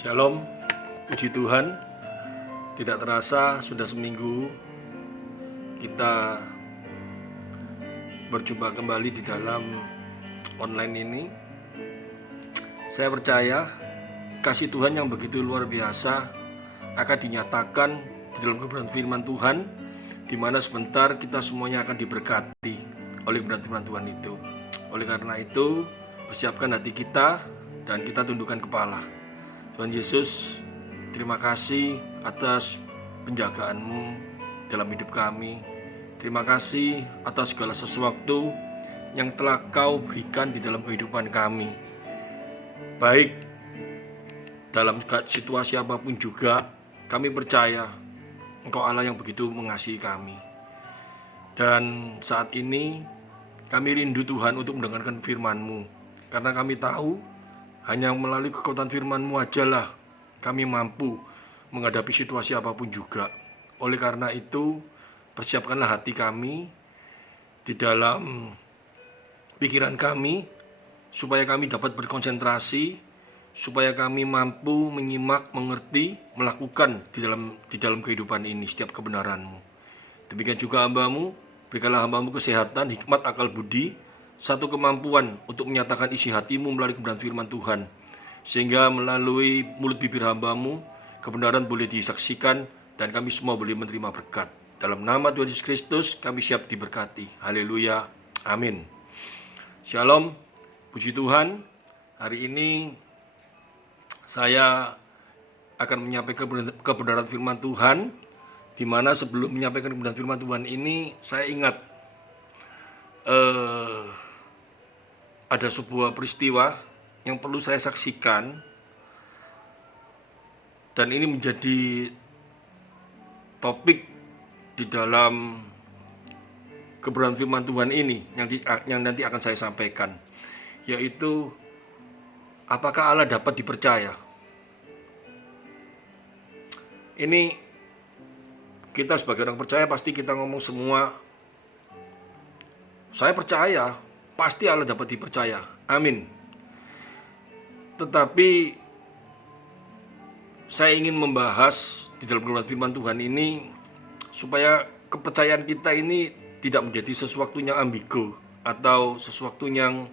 Shalom, puji Tuhan. Tidak terasa sudah seminggu kita berjumpa kembali di dalam online ini. Saya percaya kasih Tuhan yang begitu luar biasa akan dinyatakan di dalam kebenaran firman Tuhan, di mana sebentar kita semuanya akan diberkati oleh kebenaran firman Tuhan itu. Oleh karena itu, persiapkan hati kita dan kita tundukkan kepala. Tuhan Yesus, terima kasih atas penjagaan-Mu dalam hidup kami. Terima kasih atas segala sesuatu yang telah Kau berikan di dalam kehidupan kami. Baik dalam situasi apapun juga, kami percaya Engkau Allah yang begitu mengasihi kami. Dan saat ini kami rindu Tuhan untuk mendengarkan firman-Mu, karena kami tahu hanya melalui kekuatan firman-Mu ajalah kami mampu menghadapi situasi apapun juga. Oleh karena itu, persiapkanlah hati kami di dalam pikiran kami, supaya kami dapat berkonsentrasi, supaya kami mampu menyimak, mengerti, melakukan di dalam kehidupan ini setiap kebenaran-Mu. Demikian juga hamba-Mu, berikanlah hamba-Mu kesehatan, hikmat, akal budi, satu kemampuan untuk menyatakan isi hati-Mu melalui kebenaran firman Tuhan, sehingga melalui mulut bibir hamba-Mu kebenaran boleh disaksikan dan kami semua boleh menerima berkat. Dalam nama Tuhan Yesus Kristus kami siap diberkati. Haleluya, amin. Shalom, puji Tuhan. Hari ini saya akan menyampaikan kebenaran firman Tuhan, di mana sebelum menyampaikan kebenaran firman Tuhan ini, saya ingat ada sebuah peristiwa yang perlu saya saksikan, dan ini menjadi topik di dalam kebenaran firman Tuhan ini yang nanti akan saya sampaikan, yaitu apakah Allah dapat dipercaya. Ini kita sebagai orang percaya pasti kita ngomong semua, saya percaya, pasti Allah dapat dipercaya, amin. Tetapi saya ingin membahas di dalam kebenaran firman Tuhan ini supaya kepercayaan kita ini tidak menjadi sesuatu yang ambigu atau sesuatu yang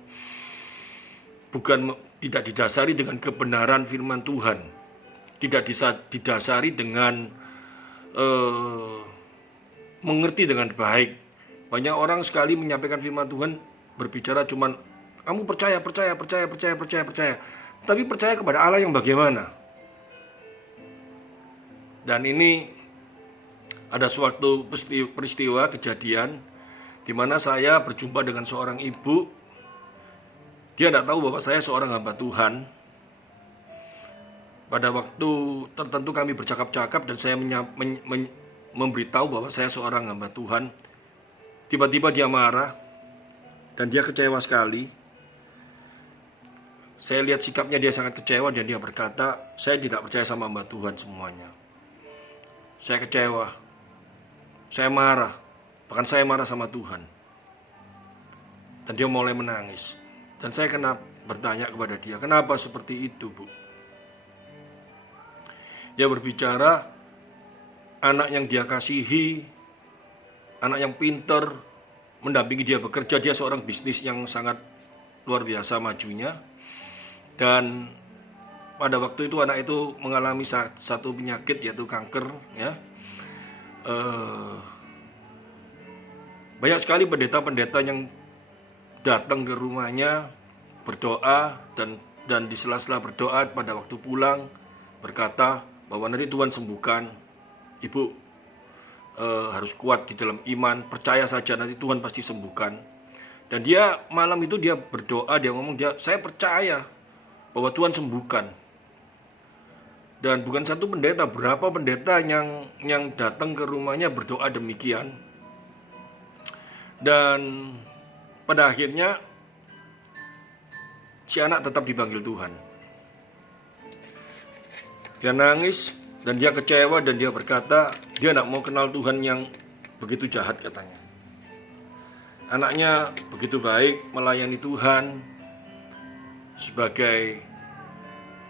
tidak didasari dengan kebenaran firman Tuhan, tidak didasari dengan mengerti dengan baik. Banyak orang sekali menyampaikan firman Tuhan berbicara cuman kamu percaya. Tapi percaya kepada Allah yang bagaimana? Dan ini ada suatu peristiwa kejadian di mana saya berjumpa dengan seorang ibu. Dia tidak tahu bahwa saya seorang hamba Tuhan. Pada waktu tertentu kami bercakap-cakap dan saya memberitahu bahwa saya seorang hamba Tuhan. Tiba-tiba dia marah dan dia kecewa sekali. Saya lihat sikapnya dia sangat kecewa dan dia berkata, saya tidak percaya sama hamba Tuhan semuanya. Saya kecewa, saya marah, bahkan saya marah sama Tuhan. Dan dia mulai menangis. Dan saya bertanya kepada dia, kenapa seperti itu, Bu? Dia berbicara, anak yang dia kasihi, anak yang pintar, mendampingi dia bekerja, dia seorang bisnis yang sangat luar biasa majunya. Dan pada waktu itu anak itu mengalami satu penyakit, yaitu kanker, ya. Banyak sekali pendeta-pendeta yang datang ke rumahnya berdoa, dan di sela-sela berdoa pada waktu pulang berkata bahwa nanti Tuhan sembuhkan ibu, harus kuat di dalam iman, percaya saja nanti Tuhan pasti sembuhkan. Dan dia malam itu dia berdoa, dia ngomong, saya percaya bahwa Tuhan sembuhkan. Dan bukan satu pendeta, berapa pendeta yang datang ke rumahnya berdoa demikian. Dan pada akhirnya si anak tetap dipanggil Tuhan. Dia nangis dan dia kecewa dan dia berkata dia tidak mau kenal Tuhan yang begitu jahat, katanya. Anaknya begitu baik melayani Tuhan sebagai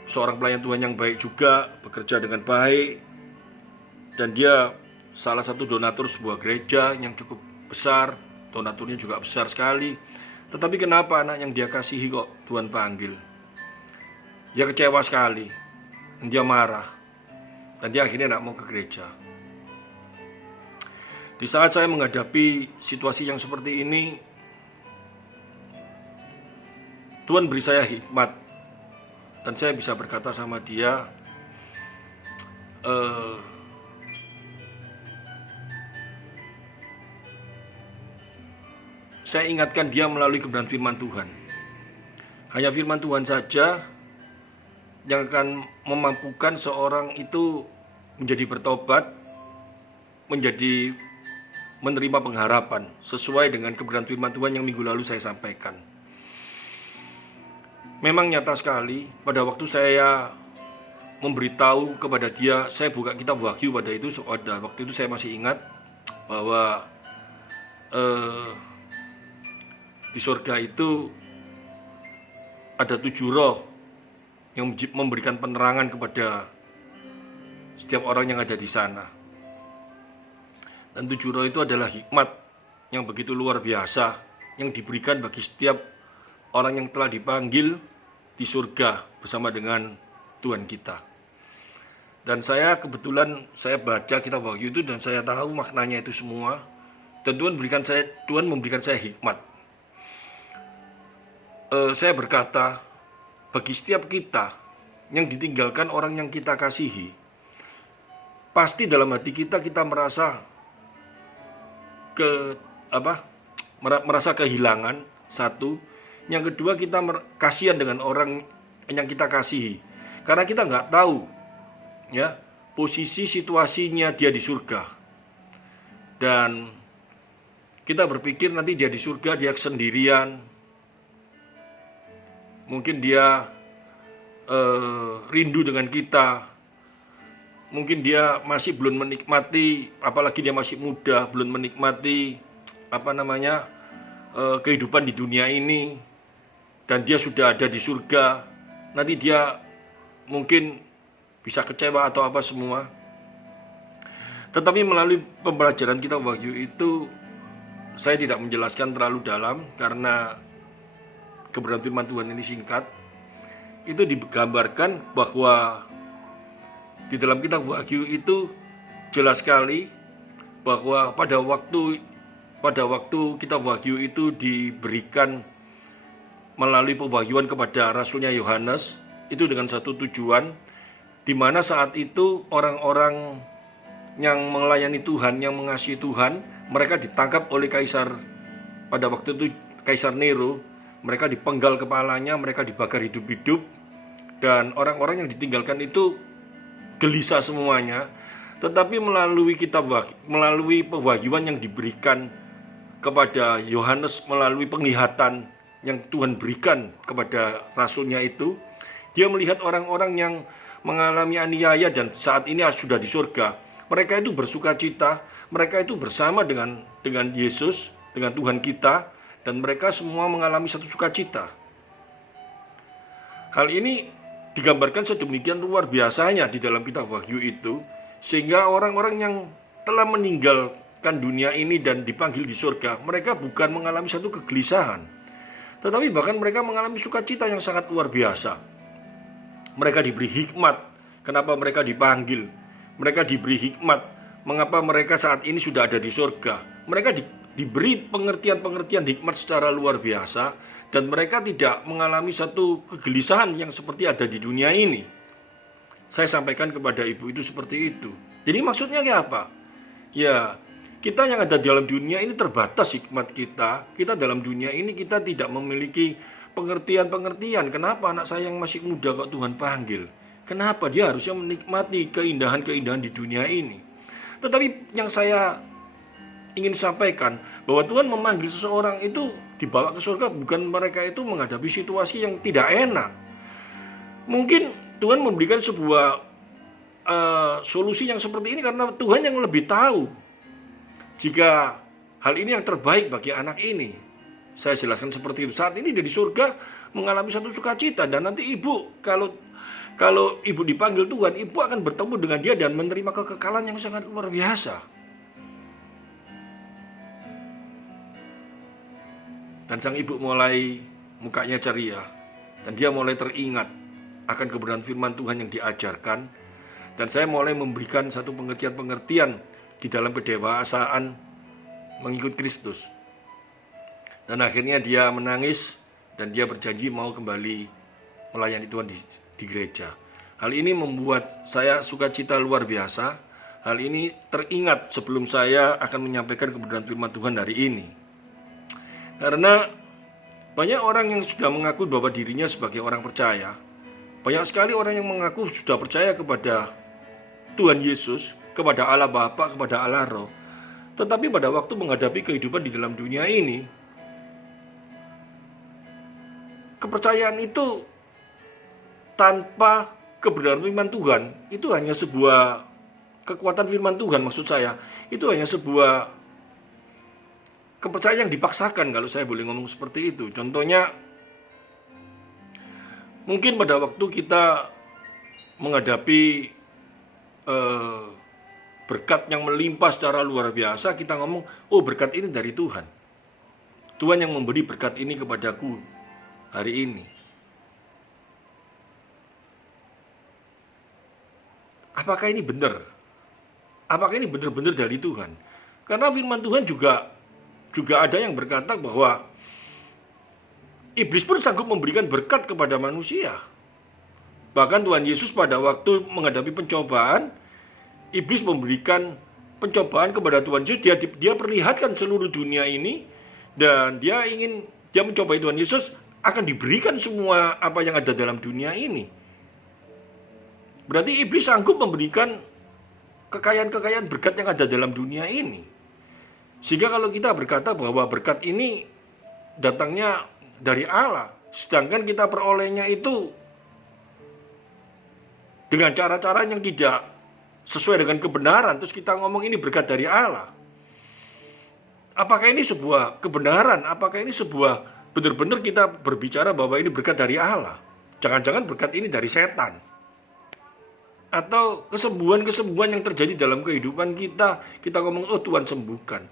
seorang pelayan Tuhan yang baik juga, bekerja dengan baik, dan dia salah satu donatur sebuah gereja yang cukup besar, donaturnya juga besar sekali. Tetapi kenapa anak yang dia kasihi kok Tuhan panggil? Dia kecewa sekali, dan dia marah, dan dia akhirnya tidak mau ke gereja. Di saat saya menghadapi situasi yang seperti ini, Tuhan beri saya hikmat, dan saya bisa berkata sama dia, saya ingatkan dia melalui kebenaran firman Tuhan. Hanya firman Tuhan saja yang akan memampukan seorang itu menjadi bertobat, menjadi menerima pengharapan sesuai dengan kebenaran firman Tuhan yang minggu lalu saya sampaikan. Memang nyata sekali pada waktu saya memberitahu kepada dia, saya buka kitab Wahyu pada waktu itu saya masih ingat bahwa di surga itu ada 7 roh yang memberikan penerangan kepada setiap orang yang ada di sana. Dan 7 roh itu adalah hikmat yang begitu luar biasa yang diberikan bagi setiap orang yang telah dipanggil di surga bersama dengan Tuhan kita. Dan saya kebetulan saya baca kitab Wahyu itu dan saya tahu maknanya itu semua. Dan Tuhan memberikan saya hikmat. Saya berkata, bagi setiap kita yang ditinggalkan orang yang kita kasihi, pasti dalam hati kita merasa merasa kehilangan, satu. Yang kedua, kita kasihan dengan orang yang kita kasihi, karena kita nggak tahu ya posisi situasinya dia di surga. Dan kita berpikir nanti dia di surga dia sendirian, mungkin dia rindu dengan kita, mungkin dia masih belum menikmati, apalagi dia masih muda, belum menikmati kehidupan di dunia ini, dan dia sudah ada di surga. Nanti dia mungkin bisa kecewa atau apa semua. Tetapi melalui pembelajaran kitab Wahyu itu, saya tidak menjelaskan terlalu dalam karena kebenaran firman Tuhan ini singkat. Itu digambarkan bahwa di dalam kitab Wahyu itu jelas sekali bahwa pada waktu kitab Wahyu itu diberikan melalui pewahyuan kepada rasulnya Yohanes, itu dengan satu tujuan, di mana saat itu orang-orang yang melayani Tuhan, yang mengasihi Tuhan, mereka ditangkap oleh kaisar, pada waktu itu Kaisar Nero. Mereka dipenggal kepalanya, mereka dibakar hidup-hidup, dan orang-orang yang ditinggalkan itu gelisah semuanya. Tetapi melalui pewahyuan yang diberikan kepada Yohanes, melalui penglihatan yang Tuhan berikan kepada rasulnya itu, dia melihat orang-orang yang mengalami aniaya dan saat ini sudah di surga. Mereka itu bersuka cita, mereka itu bersama dengan Yesus, dengan Tuhan kita, dan mereka semua mengalami satu sukacita. Hal ini digambarkan sedemikian luar biasanya di dalam kitab Wahyu itu, sehingga orang-orang yang telah meninggalkan dunia ini dan dipanggil di surga, mereka bukan mengalami satu kegelisahan, tetapi bahkan mereka mengalami sukacita yang sangat luar biasa. Mereka diberi hikmat kenapa mereka dipanggil. Mereka diberi hikmat mengapa mereka saat ini sudah ada di surga. Mereka diberi pengertian-pengertian hikmat secara luar biasa, dan mereka tidak mengalami satu kegelisahan yang seperti ada di dunia ini. Saya sampaikan kepada ibu itu seperti itu. Jadi maksudnya kayak apa? Ya, kita yang ada dalam dunia ini terbatas hikmat kita. Kita dalam dunia ini kita tidak memiliki pengertian-pengertian. Kenapa anak saya yang masih muda kok Tuhan panggil? Kenapa dia harusnya menikmati keindahan-keindahan di dunia ini? Tetapi yang saya ingin sampaikan, bahwa Tuhan memanggil seseorang itu dibawa ke surga, bukan mereka itu menghadapi situasi yang tidak enak. Mungkin Tuhan memberikan sebuah solusi yang seperti ini karena Tuhan yang lebih tahu jika hal ini yang terbaik bagi anak ini. Saya jelaskan seperti itu. Saat ini dia di surga mengalami satu sukacita, dan nanti ibu kalau Kalau ibu dipanggil Tuhan, ibu akan bertemu dengan dia dan menerima kekekalan yang sangat luar biasa. Dan sang ibu mulai mukanya ceria, dan dia mulai teringat akan kebenaran firman Tuhan yang diajarkan. Dan saya mulai memberikan satu pengertian-pengertian di dalam pendewasaan mengikut Kristus. Dan akhirnya dia menangis dan dia berjanji mau kembali melayani Tuhan di gereja. Hal ini membuat saya sukacita luar biasa. Hal ini teringat sebelum saya akan menyampaikan kebenaran firman Tuhan hari ini. Karena banyak orang yang sudah mengaku bahwa dirinya sebagai orang percaya. Banyak sekali orang yang mengaku sudah percaya kepada Tuhan Yesus, kepada Allah Bapa, kepada Allah Roh. Tetapi pada waktu menghadapi kehidupan di dalam dunia ini, kepercayaan itu tanpa kebenaran firman Tuhan itu hanya sebuah kekuatan firman Tuhan, maksud saya itu hanya sebuah kepercayaan yang dipaksakan, kalau saya boleh ngomong seperti itu. Contohnya, mungkin pada waktu kita menghadapi berkat yang melimpah secara luar biasa, kita ngomong, oh berkat ini dari Tuhan. Tuhan yang memberi berkat ini kepadaku hari ini. Apakah ini benar? Apakah ini benar-benar dari Tuhan? Karena firman Tuhan juga ada yang berkata bahwa iblis pun sanggup memberikan berkat kepada manusia. Bahkan Tuhan Yesus pada waktu menghadapi pencobaan, iblis memberikan pencobaan kepada Tuhan Yesus. Dia perlihatkan seluruh dunia ini, dan dia mencobai Tuhan Yesus, akan diberikan semua apa yang ada dalam dunia ini. Berarti iblis sanggup memberikan kekayaan-kekayaan berkat yang ada dalam dunia ini. Sehingga kalau kita berkata bahwa berkat ini datangnya dari Allah, sedangkan kita perolehnya itu dengan cara-cara yang tidak sesuai dengan kebenaran, terus kita ngomong ini berkat dari Allah. Apakah ini sebuah kebenaran? Apakah ini sebuah benar-benar kita berbicara bahwa ini berkat dari Allah? Jangan-jangan berkat ini dari setan. Atau kesembuhan-kesembuhan yang terjadi dalam kehidupan kita, kita ngomong, oh Tuhan sembuhkan.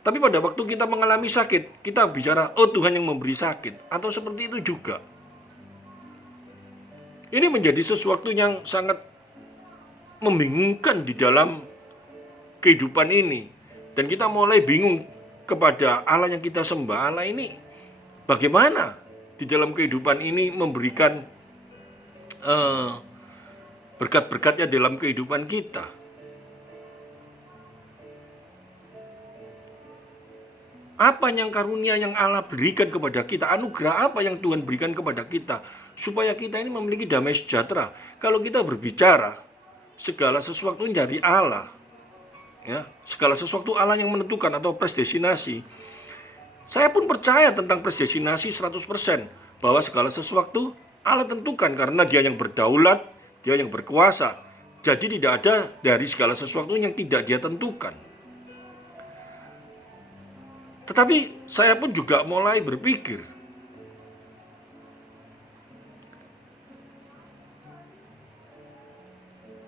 Tapi pada waktu kita mengalami sakit, kita bicara, oh Tuhan yang memberi sakit. Atau seperti itu juga. Ini menjadi sesuatu yang sangat membingungkan di dalam kehidupan ini. Dan kita mulai bingung kepada Allah yang kita sembah. Allah ini bagaimana di dalam kehidupan ini memberikan berkat-berkatnya dalam kehidupan kita. Apa yang karunia yang Allah berikan kepada kita? Anugerah apa yang Tuhan berikan kepada kita? Supaya kita ini memiliki damai sejahtera. Kalau kita berbicara segala sesuatu dari Allah, ya, segala sesuatu Allah yang menentukan atau predestinasi. Saya pun percaya tentang predestinasi 100%, bahwa segala sesuatu Allah tentukan karena Dia yang berdaulat, Dia yang berkuasa. Jadi tidak ada dari segala sesuatu yang tidak Dia tentukan. Tetapi saya pun juga mulai berpikir,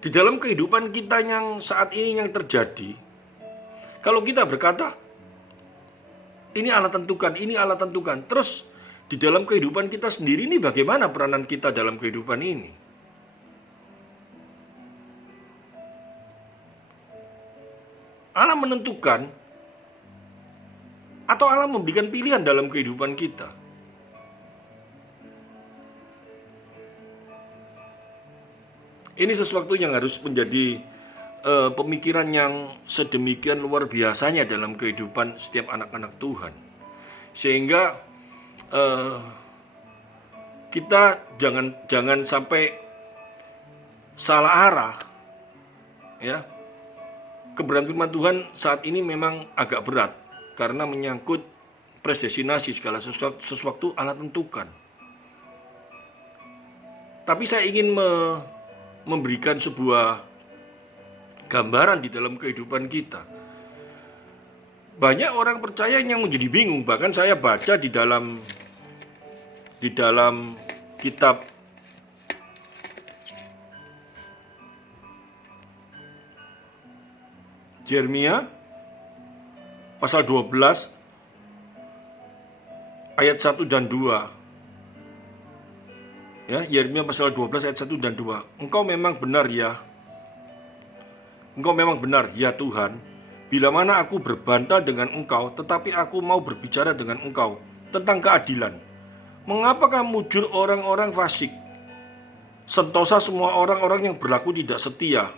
di dalam kehidupan kita yang saat ini yang terjadi, kalau kita berkata, ini Allah tentukan, ini Allah tentukan, terus di dalam kehidupan kita sendiri ini bagaimana peranan kita dalam kehidupan ini? Allah menentukan atau Allah memberikan pilihan dalam kehidupan kita? Ini sesuatu yang harus menjadi pemikiran yang sedemikian luar biasanya dalam kehidupan setiap anak-anak Tuhan. Sehingga kita jangan sampai salah arah, ya. Kebenaran firman Tuhan saat ini memang agak berat karena menyangkut predestinasi, segala sesuatu Allah tentukan. Tapi saya ingin memberikan sebuah gambaran di dalam kehidupan kita. Banyak orang percaya yang menjadi bingung. Bahkan saya baca di dalam kitab Yeremia pasal 12 ayat 1 dan 2. Ya, Yeremia pasal 12 ayat 1 dan 2. Engkau memang benar ya Tuhan, bila mana aku berbantah dengan engkau, tetapi aku mau berbicara dengan engkau tentang keadilan. Mengapakah mujur orang-orang fasik, sentosa semua orang-orang yang berlaku tidak setia?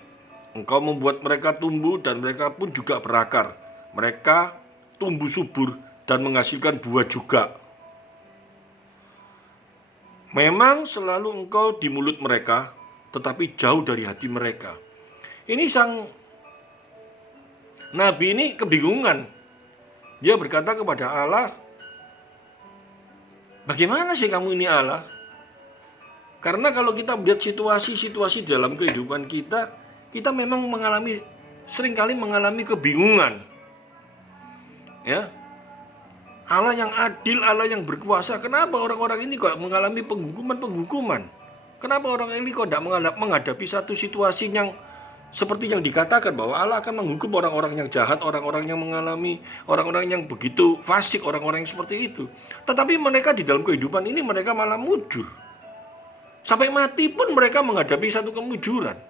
Engkau membuat mereka tumbuh dan mereka pun juga berakar. Mereka tumbuh subur dan menghasilkan buah juga. Memang selalu engkau di mulut mereka, tetapi jauh dari hati mereka. Ini sang nabi ini kebingungan. Dia berkata kepada Allah, bagaimana sih kamu ini Allah? Karena kalau kita melihat situasi-situasi dalam kehidupan kita, kita memang seringkali mengalami kebingungan. Ya, Allah yang adil, Allah yang berkuasa, kenapa orang-orang ini kok mengalami penghukuman? Kenapa orang ini kok tidak menghadapi satu situasi yang seperti yang dikatakan bahwa Allah akan menghukum orang-orang yang jahat, orang-orang yang mengalami, orang-orang yang begitu fasik, orang-orang yang seperti itu. Tetapi mereka di dalam kehidupan ini mereka malah mujur. Sampai mati pun mereka menghadapi satu kemujuran.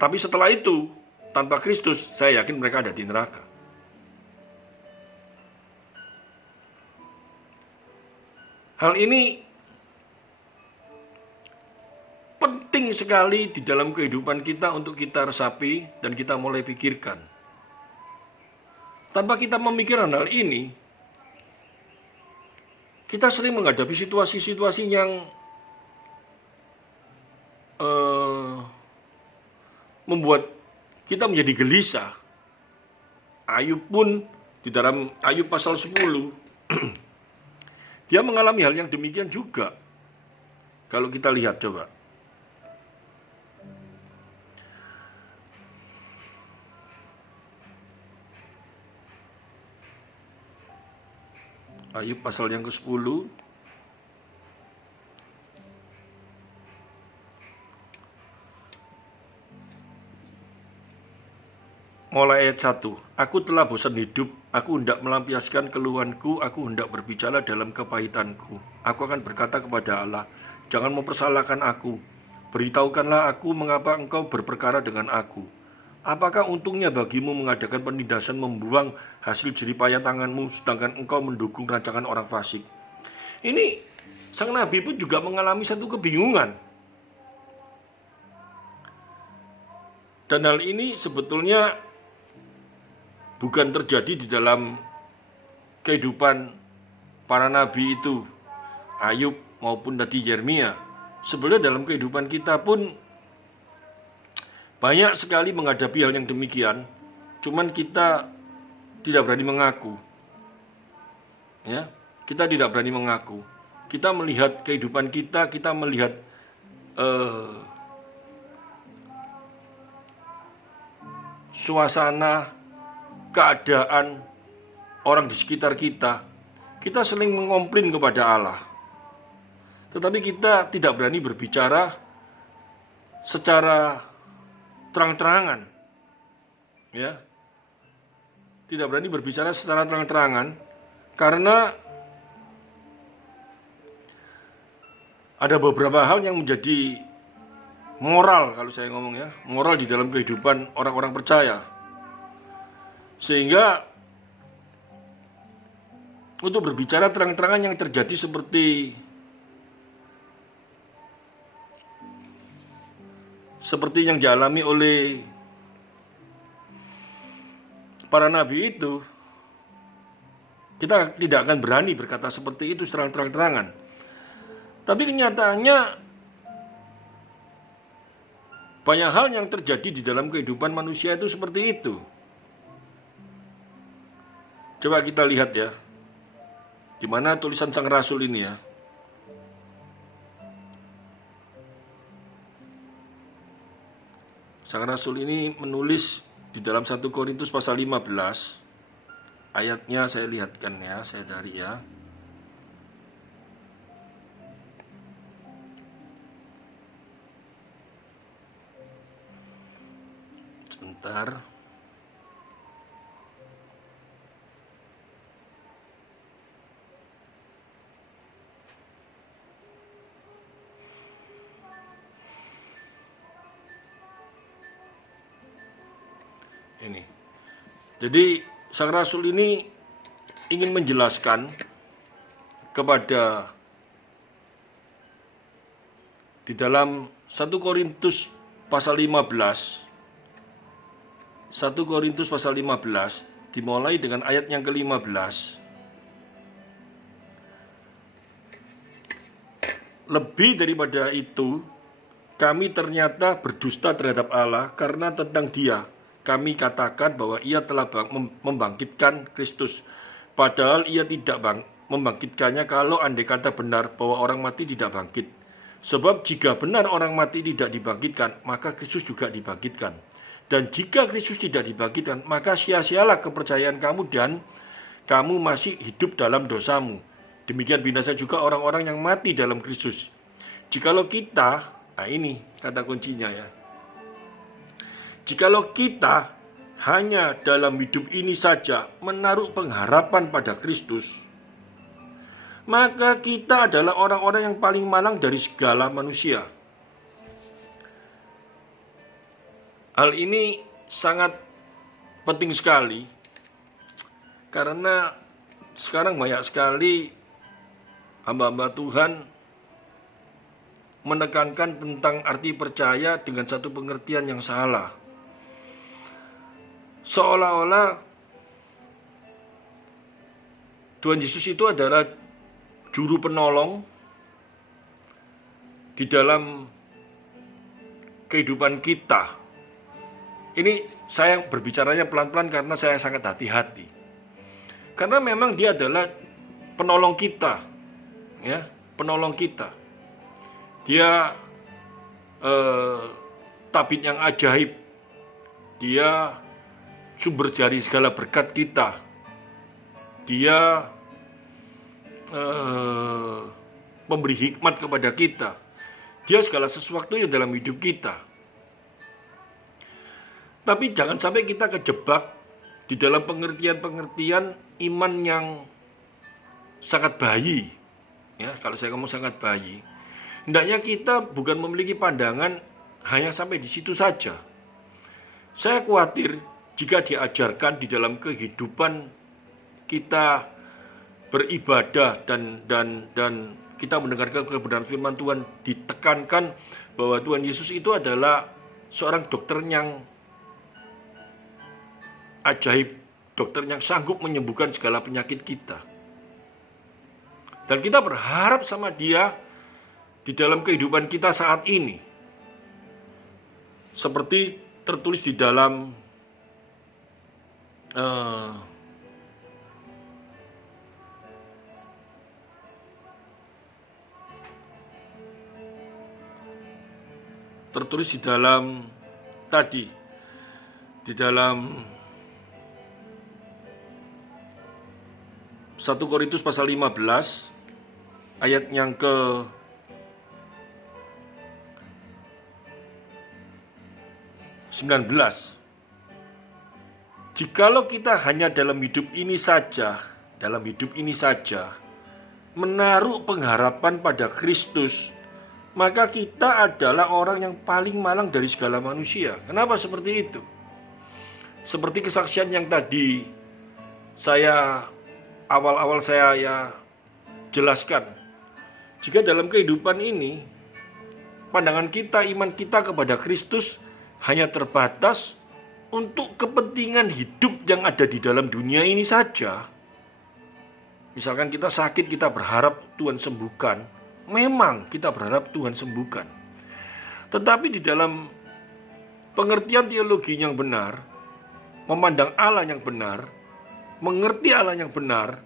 Tapi setelah itu, tanpa Kristus, saya yakin mereka ada di neraka. Hal ini penting sekali di dalam kehidupan kita untuk kita resapi dan kita mulai pikirkan. Tanpa kita memikirkan hal ini, kita sering menghadapi situasi-situasi yang membuat kita menjadi gelisah. Ayub pun di dalam Ayub pasal 10 dia mengalami hal yang demikian juga. Kalau kita lihat coba. Ayub pasal yang ke-10 mulai ayat 1. Aku telah bosan hidup, aku hendak melampiaskan keluhanku, aku hendak berbicara dalam kepahitanku. Aku akan berkata kepada Allah, jangan mempersalahkan aku. Beritahukanlah aku mengapa engkau berperkara dengan aku. Apakah untungnya bagimu mengadakan penindasan, membuang hasil jeripaya tanganmu, sedangkan engkau mendukung rancangan orang fasik? Ini sang nabi pun juga mengalami satu kebingungan. Dan hal ini sebetulnya bukan terjadi di dalam kehidupan para nabi itu, Ayub maupun tadi Yeremia. Sebenarnya dalam kehidupan kita pun banyak sekali menghadapi hal yang demikian, cuman kita tidak berani mengaku. Ya, kita tidak berani mengaku. Kita melihat kehidupan kita melihat suasana, keadaan orang di sekitar kita, kita sering mengomplain kepada Allah. Tetapi kita tidak berani berbicara secara terang-terangan. Ya. Tidak berani berbicara secara terang-terangan karena ada beberapa hal yang menjadi moral, kalau saya ngomong ya, moral di dalam kehidupan orang-orang percaya. Sehingga untuk berbicara terang-terangan yang terjadi seperti yang dialami oleh para nabi itu, kita tidak akan berani berkata seperti itu secara terang-terangan. Tapi kenyataannya banyak hal yang terjadi di dalam kehidupan manusia itu seperti itu. Coba kita lihat ya, di mana tulisan sang rasul ini ya. Sang rasul ini menulis di dalam 1 Korintus pasal 15. Ayatnya saya lihatkan ya, saya cari ya. Sebentar. Ini. Jadi sang rasul ini ingin menjelaskan kepada di dalam 1 Korintus pasal 15, 1 Korintus pasal 15 dimulai dengan ayat yang ke-15. Lebih daripada itu, kami ternyata berdusta terhadap Allah karena tentang Dia kami katakan bahwa Ia telah membangkitkan Kristus, padahal Ia tidak membangkitkannya kalau andai kata benar bahwa orang mati tidak bangkit. Sebab jika benar orang mati tidak dibangkitkan, maka Kristus juga dibangkitkan. Dan jika Kristus tidak dibangkitkan, maka sia-sialah kepercayaan kamu dan kamu masih hidup dalam dosamu. Demikian binasa juga orang-orang yang mati dalam Kristus. Jikalau kita, nah ini kata kuncinya ya. Jikalau kita hanya dalam hidup ini saja menaruh pengharapan pada Kristus, maka kita adalah orang-orang yang paling malang dari segala manusia. Hal ini sangat penting sekali karena sekarang banyak sekali hamba-hamba Tuhan menekankan tentang arti percaya dengan satu pengertian yang salah. Seolah-olah Tuhan Yesus itu adalah juru penolong di dalam kehidupan kita. Ini saya berbicaranya pelan-pelan karena saya sangat hati-hati. Karena memang Dia adalah penolong kita, ya, penolong kita. Dia tabib yang ajaib. Dia sumber dari segala berkat kita. Dia memberi hikmat kepada kita. Dia segala sesuatu yang dalam hidup kita. Tapi jangan sampai kita kejebak di dalam pengertian-pengertian iman yang sangat bayi. Ya, kalau saya ngomong sangat bayi, hendaknya kita bukan memiliki pandangan hanya sampai di situ saja. Saya khawatir jika diajarkan di dalam kehidupan kita beribadah dan kita mendengarkan kebenaran firman Tuhan, ditekankan bahwa Tuhan Yesus itu adalah seorang dokter yang ajaib, dokter yang sanggup menyembuhkan segala penyakit kita. Dan kita berharap sama Dia di dalam kehidupan kita saat ini. Seperti tertulis di dalam di dalam 1 Korintus pasal 15 ayat yang ke 19. Jikalau kita hanya dalam hidup ini saja menaruh pengharapan pada Kristus, maka kita adalah orang yang paling malang dari segala manusia. Kenapa seperti itu? Seperti kesaksian yang tadi awal-awal saya jelaskan. Jika dalam kehidupan ini pandangan kita, iman kita kepada Kristus hanya terbatas untuk kepentingan hidup yang ada di dalam dunia ini saja. Misalkan kita sakit, kita berharap Tuhan sembuhkan. Memang kita berharap Tuhan sembuhkan. Tetapi di dalam pengertian teologi yang benar, memandang Allah yang benar, mengerti Allah yang benar,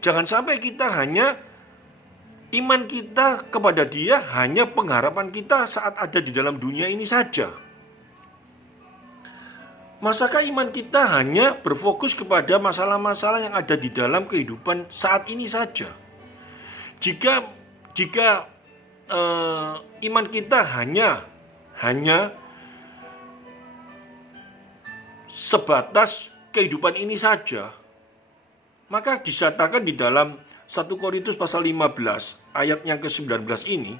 jangan sampai kita hanya iman kita kepada Dia, hanya pengharapan kita saat ada di dalam dunia ini saja. Masakah iman kita hanya berfokus kepada masalah-masalah yang ada di dalam kehidupan saat ini saja? Jika iman kita hanya sebatas kehidupan ini saja, maka disatakan di dalam 1 Korintus pasal 15 ayat yang ke-19 ini,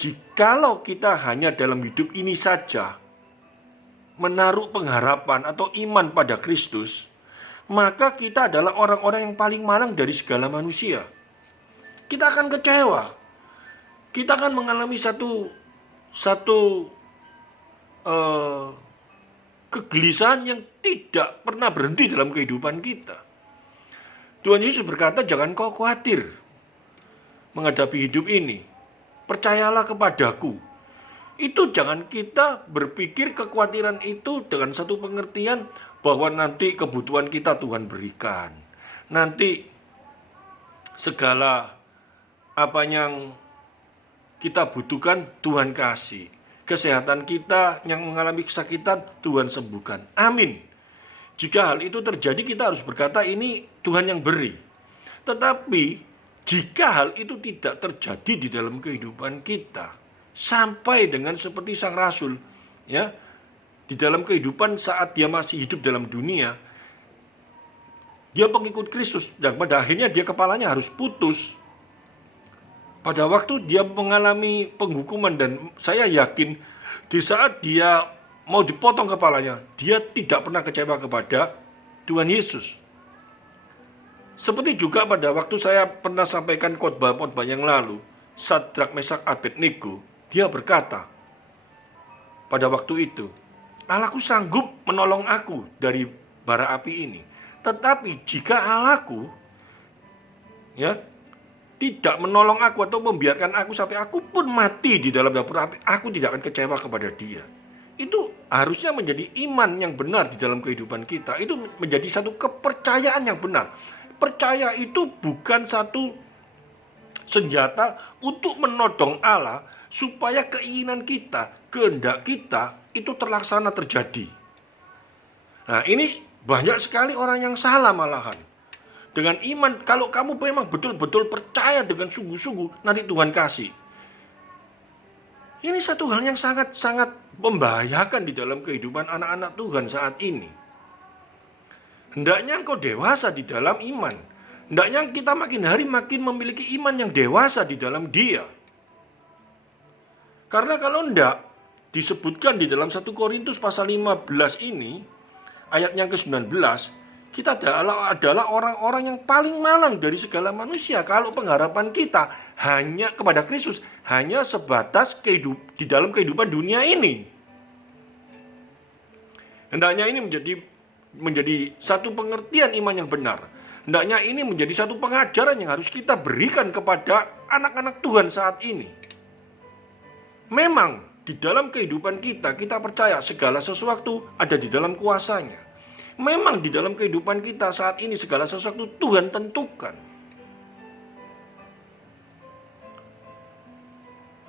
jikalau kita hanya dalam hidup ini saja menaruh pengharapan atau iman pada Kristus, maka kita adalah orang-orang yang paling malang dari segala manusia. Kita akan kecewa. Kita akan mengalami satu kegelisahan yang tidak pernah berhenti dalam kehidupan kita. Tuhan Yesus berkata, jangan kau khawatir menghadapi hidup ini. Percayalah kepadaku. Itu jangan kita berpikir kekhawatiran itu dengan satu pengertian bahwa nanti kebutuhan kita Tuhan berikan. Nanti segala apa yang kita butuhkan Tuhan kasih. Kesehatan kita yang mengalami kesakitan Tuhan sembuhkan. Amin. Jika hal itu terjadi, kita harus berkata ini Tuhan yang beri. Tetapi jika hal itu tidak terjadi di dalam kehidupan kita, sampai dengan seperti sang rasul, ya, di dalam kehidupan saat dia masih hidup dalam dunia, dia pengikut Kristus dan pada akhirnya dia kepalanya harus putus. Pada waktu dia mengalami penghukuman, dan saya yakin di saat dia mau dipotong kepalanya, dia tidak pernah kecewa kepada Tuhan Yesus. Seperti juga pada waktu saya pernah sampaikan khotbah-khotbah yang lalu, Sadrak, Mesak, Abednego, dia berkata pada waktu itu, Allahku sanggup menolong aku dari bara api ini. Tetapi jika Allahku, ya, tidak menolong aku atau membiarkan aku sampai aku pun mati di dalam dapur api, aku tidak akan kecewa kepada dia. Itu harusnya menjadi iman yang benar di dalam kehidupan kita. Itu menjadi satu kepercayaan yang benar. Percaya itu bukan satu senjata untuk menodong Allah supaya keinginan kita, kehendak kita itu terlaksana terjadi. Nah, ini banyak sekali orang yang salah malahan. Dengan iman, kalau kamu memang betul-betul percaya dengan sungguh-sungguh, nanti Tuhan kasih. Ini satu hal yang sangat-sangat membahayakan di dalam kehidupan anak-anak Tuhan saat ini. Hendaknya engkau dewasa di dalam iman. Hendaknya kita makin hari makin memiliki iman yang dewasa di dalam Dia. Karena kalau hendak disebutkan di dalam 1 Korintus pasal 15 ini, ayat yang ke-19, kita adalah orang-orang yang paling malang dari segala manusia. Kalau pengharapan kita hanya kepada Kristus, hanya sebatas di dalam kehidupan dunia ini. Hendaknya ini menjadi satu pengertian iman yang benar. Hendaknya ini menjadi satu pengajaran yang harus kita berikan kepada anak-anak Tuhan saat ini. Memang di dalam kehidupan kita percaya segala sesuatu ada di dalam kuasanya. Memang di dalam kehidupan kita saat ini segala sesuatu Tuhan tentukan.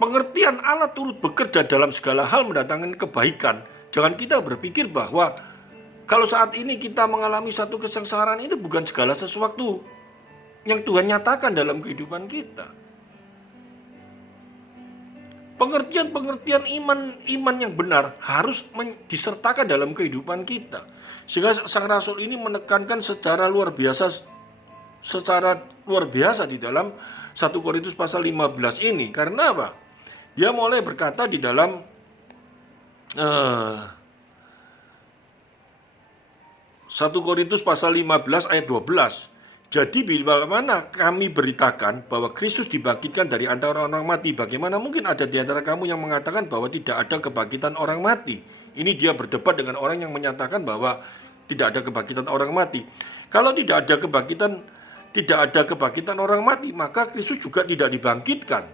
Pengertian Allah turut bekerja dalam segala hal mendatangkan kebaikan. Jangan kita berpikir bahwa kalau saat ini kita mengalami satu kesengsaraan, itu bukan segala sesuatu yang Tuhan nyatakan dalam kehidupan kita. Pengertian-pengertian iman yang benar harus disertakan dalam kehidupan kita. Sehingga sang rasul ini menekankan secara luar biasa di dalam 1 Korintus pasal 15 ini. Karena apa? Dia mulai berkata di dalam 1 Korintus pasal 15 ayat 12. Jadi bila mana kami beritakan bahwa Kristus dibangkitkan dari antara orang mati, bagaimana mungkin ada di antara kamu yang mengatakan bahwa tidak ada kebangkitan orang mati? Ini dia berdebat dengan orang yang menyatakan bahwa tidak ada kebangkitan orang mati. Kalau tidak ada kebangkitan orang mati, maka Kristus juga tidak dibangkitkan.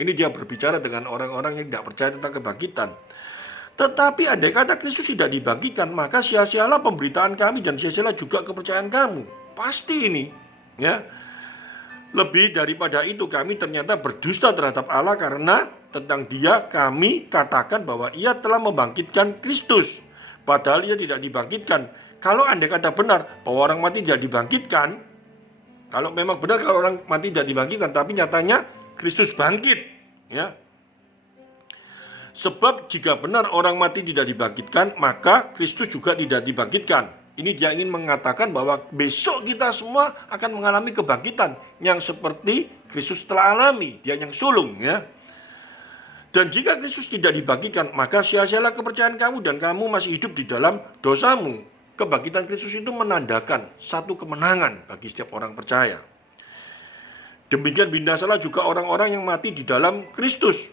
Ini dia berbicara dengan orang-orang yang tidak percaya tentang kebangkitan. Tetapi andai kata Kristus tidak dibangkitkan, maka sia-sialah pemberitaan kami dan sia-sialah juga kepercayaan kamu. Pasti ini, ya. Lebih daripada itu, kami ternyata berdusta terhadap Allah karena tentang Dia kami katakan bahwa Ia telah membangkitkan Kristus, padahal Ia tidak dibangkitkan. Kalau andai kata benar bahwa orang mati tidak dibangkitkan, kalau memang benar kalau orang mati tidak dibangkitkan, tapi nyatanya Kristus bangkit, ya. Sebab jika benar orang mati tidak dibangkitkan, maka Kristus juga tidak dibangkitkan. Ini dia ingin mengatakan bahwa besok kita semua akan mengalami kebangkitan yang seperti Kristus telah alami, dia yang sulung, ya. Dan jika Kristus tidak dibangkitkan, maka sia-sialah kepercayaan kamu dan kamu masih hidup di dalam dosamu. Kebangkitan Kristus itu menandakan satu kemenangan bagi setiap orang percaya. Demikian binasalah juga orang-orang yang mati di dalam Kristus.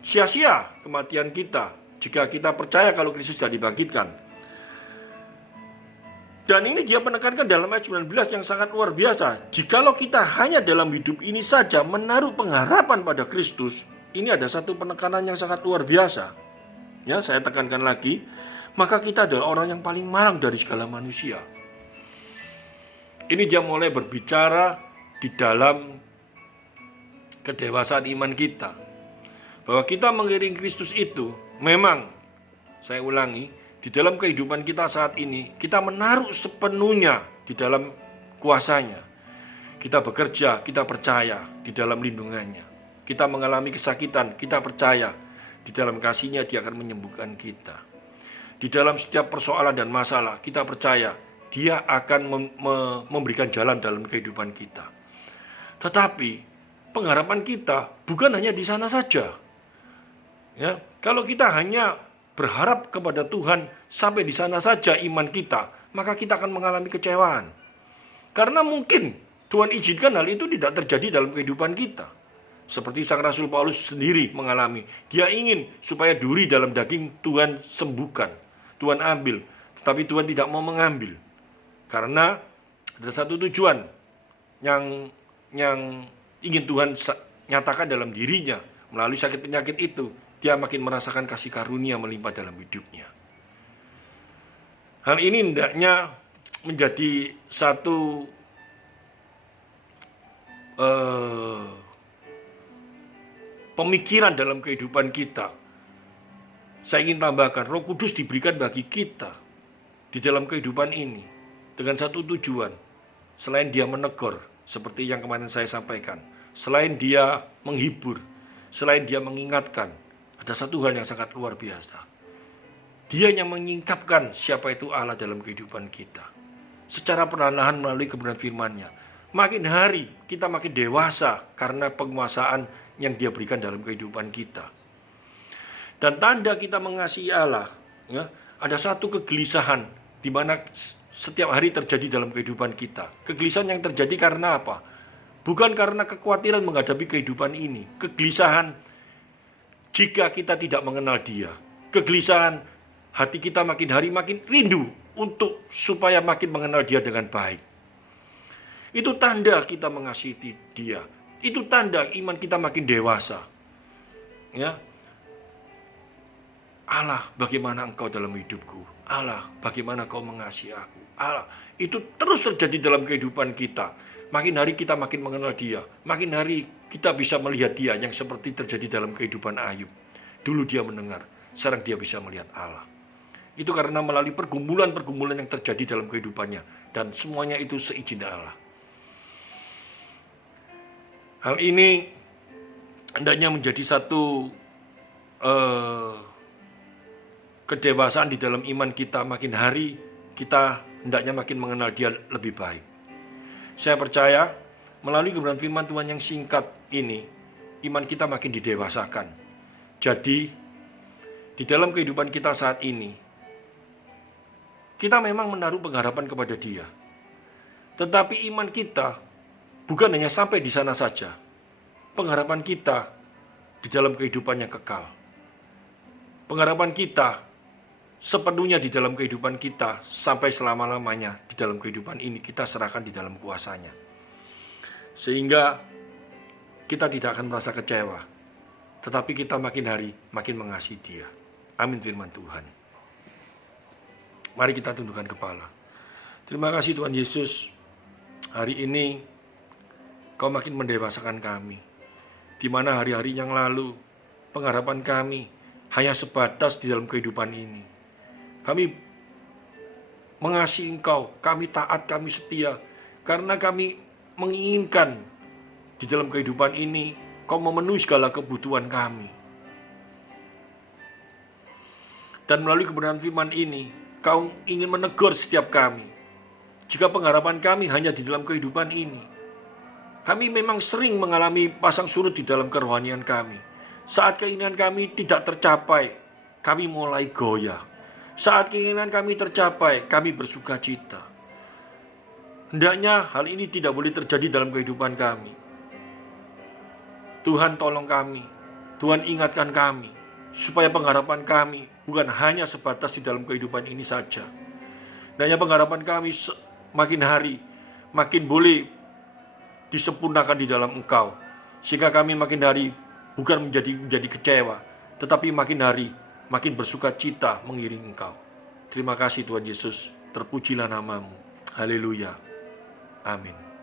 Sia-sia kematian kita jika kita percaya kalau Kristus tidak dibangkitkan. Dan ini dia menekankan dalam ayat 19 yang sangat luar biasa. Jikalau kita hanya dalam hidup ini saja menaruh pengharapan pada Kristus, ini ada satu penekanan yang sangat luar biasa. Ya, saya tekankan lagi, maka kita adalah orang yang paling malang dari segala manusia. Ini dia mulai berbicara di dalam kedewasaan iman kita, bahwa kita mengiring Kristus itu memang, saya ulangi, di dalam kehidupan kita saat ini, kita menaruh sepenuhnya di dalam kuasanya. Kita bekerja, kita percaya di dalam lindungannya. Kita mengalami kesakitan, kita percaya di dalam kasih-Nya Dia akan menyembuhkan kita. Di dalam setiap persoalan dan masalah, kita percaya Dia akan memberikan jalan dalam kehidupan kita. Tetapi pengharapan kita bukan hanya di sana saja. Ya, kalau kita hanya berharap kepada Tuhan sampai di sana saja iman kita, maka kita akan mengalami kecewaan. Karena mungkin Tuhan izinkan hal itu tidak terjadi dalam kehidupan kita. Seperti sang Rasul Paulus sendiri mengalami. Dia ingin supaya duri dalam daging Tuhan sembuhkan, Tuhan ambil. Tetapi Tuhan tidak mau mengambil. Karena ada satu tujuan yang ingin Tuhan nyatakan dalam dirinya. Melalui sakit penyakit itu, dia makin merasakan kasih karunia melimpah dalam hidupnya. Hal ini hendaknya menjadi satu pemikiran dalam kehidupan kita. Saya ingin tambahkan, Roh Kudus diberikan bagi kita di dalam kehidupan ini dengan satu tujuan. Selain dia menegur, seperti yang kemarin saya sampaikan, selain dia menghibur, selain dia mengingatkan, ada satu hal yang sangat luar biasa. Dia yang menyingkapkan siapa itu Allah dalam kehidupan kita. Secara perlahan-lahan melalui kebenaran firman-Nya. Makin hari kita makin dewasa karena penguasaan yang Dia berikan dalam kehidupan kita. Dan tanda kita mengasihi Allah, ya, ada satu kegelisahan di mana setiap hari terjadi dalam kehidupan kita. Kegelisahan yang terjadi karena apa? Bukan karena kekhawatiran menghadapi kehidupan ini. Kegelisahan jika kita tidak mengenal Dia. Kegelisahan hati kita makin hari makin rindu untuk supaya makin mengenal Dia dengan baik. Itu tanda kita mengasihi Dia. Itu tanda iman kita makin dewasa. Ya. Allah, bagaimana Engkau dalam hidupku? Allah, bagaimana Kau mengasihi aku? Allah, itu terus terjadi dalam kehidupan kita. Makin hari kita makin mengenal Dia. Makin hari kita bisa melihat Dia yang seperti terjadi dalam kehidupan Ayub. Dulu dia mendengar, sekarang dia bisa melihat Allah. Itu karena melalui pergumulan-pergumulan yang terjadi dalam kehidupannya. Dan semuanya itu seizin Allah. Hal ini hendaknya menjadi satu kedewasaan di dalam iman kita. Makin hari kita hendaknya makin mengenal Dia lebih baik. Saya percaya melalui kebenaran firman Tuhan yang singkat ini, iman kita makin didewasakan. Jadi di dalam kehidupan kita saat ini, kita memang menaruh pengharapan kepada Dia. Tetapi iman kita bukan hanya sampai di sana saja. Pengharapan kita di dalam kehidupan yang kekal. Pengharapan kita sepenuhnya di dalam kehidupan kita sampai selama-lamanya di dalam kehidupan ini kita serahkan di dalam kuasa-Nya. Sehingga kita tidak akan merasa kecewa, tetapi kita makin hari makin mengasihi Dia. Amin firman Tuhan. Mari kita tundukkan kepala. Terima kasih Tuhan Yesus. Hari ini Kau makin mendewasakan kami. Di mana hari-hari yang lalu pengharapan kami hanya sebatas di dalam kehidupan ini. Kami mengasihi Engkau, kami taat, kami setia, karena kami menginginkan di dalam kehidupan ini Kau memenuhi segala kebutuhan kami. Dan melalui kebenaran firman ini Kau ingin menegur setiap kami. Jika pengharapan kami hanya di dalam kehidupan ini, kami memang sering mengalami pasang surut di dalam kerohanian kami. Saat keinginan kami tidak tercapai, kami mulai goyah. Saat keinginan kami tercapai, kami bersuka cita. Hendaknya hal ini tidak boleh terjadi dalam kehidupan kami. Tuhan tolong kami, Tuhan ingatkan kami, supaya pengharapan kami bukan hanya sebatas di dalam kehidupan ini saja. Hendaknya pengharapan kami makin hari, makin boleh disempurnakan di dalam Engkau. Sehingga kami makin hari bukan menjadi kecewa, tetapi makin hari makin bersuka cita mengiringi Engkau. Terima kasih Tuhan Yesus, terpujilah namamu. Haleluya. Amin.